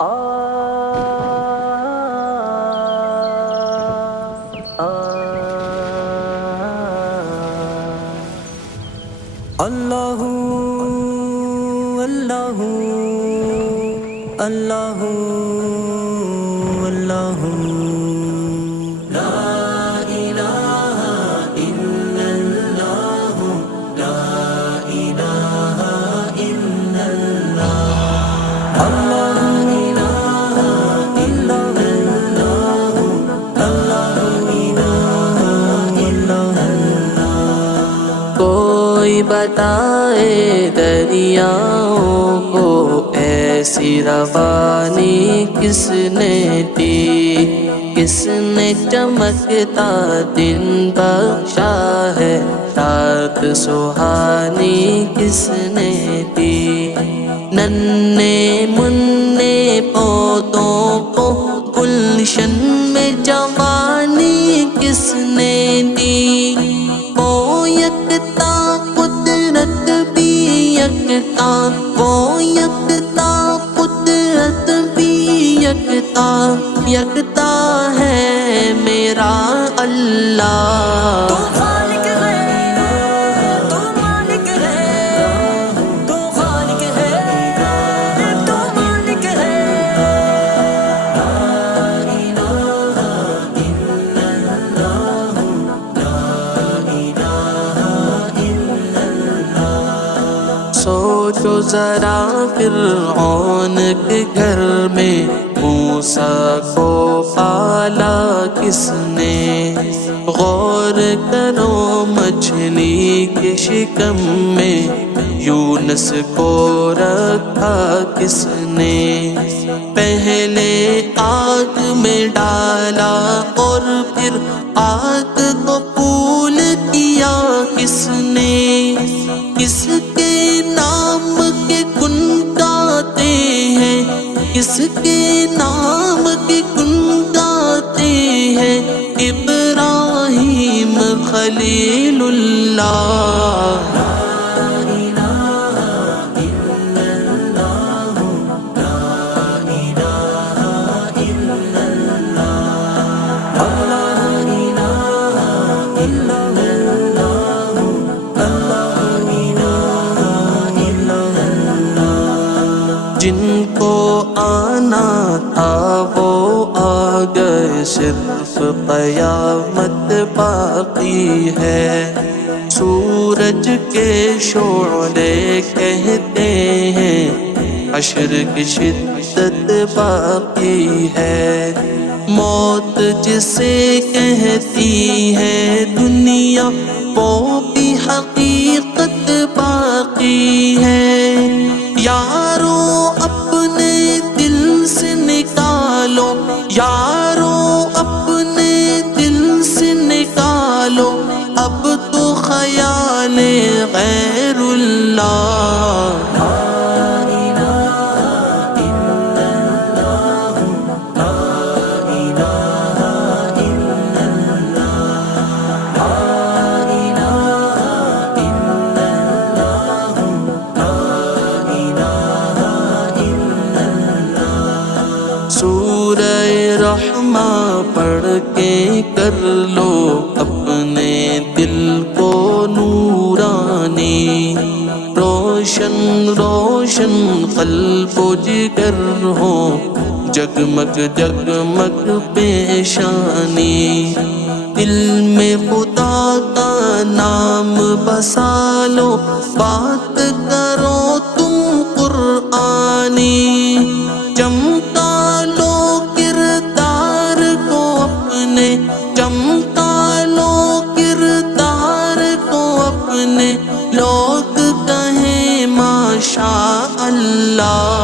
اللہ اللہ اللہ اللہ لا الہ الا اللہ لا الہ الا اللہ اللہ الہ الا اللہ اللہ الہ الا اللہ کوئی بتائے دریاؤں کو ایسی روانی کس نے دی، کس نے چمکتا دن بخشا ہے، رات سہانی کس نے دی، ننھے منھے پودوں کو گلشن میں جوانی کس نے دی، وہ یکتا قدرت بھی یکتا، وہ یکتا قدرت بھی یکتا، یکتا ہے میرا اللہ۔ تو خالق ہے تو مالک ہے، تو خالق ہے تو مالک ہے، لا الہ الا اللہ لا الہ الا اللہ۔ سوچو ذرا فرعون کے گھر میں موسیٰ کو پالا کس نے، غور کرو مچھلی کے شکم میں یونس کو رکھا کس نے، پہلے آگ میں ڈالا اور پھر آگ کو پھول کیا کس نے، کس کے نام کے گن گاتے ہیں، کس کے نام کے گن گاتے ہیں، ابراہیم خلیل اللہ۔ جن کو آنا تھا وہ آ گئے، صرف قیامت باقی ہے، سورج کے شعلے کہتے ہیں حشر کی شدت باقی ہے، موت جسے کہتی ہے دنیا وہ بھی حقیقت باقی ہے، یارو اپنے دل سے نکالو، یارو اپنے دل سے نکالو اب تو خیال غیر اللہ۔ سورہ رحمہ پڑھ کے کر لو اپنے دل کو نورانی، روشن روشن قلب و جگر ہو، جگمگ جگمگ پیشانی، دل میں خدا کا نام بسا لو، بات کرو تم قرآنی، چمکا لو کردار کو اپنے، چمکا لو کردار کو اپنے، لوگ کہیں ماشاء اللہ۔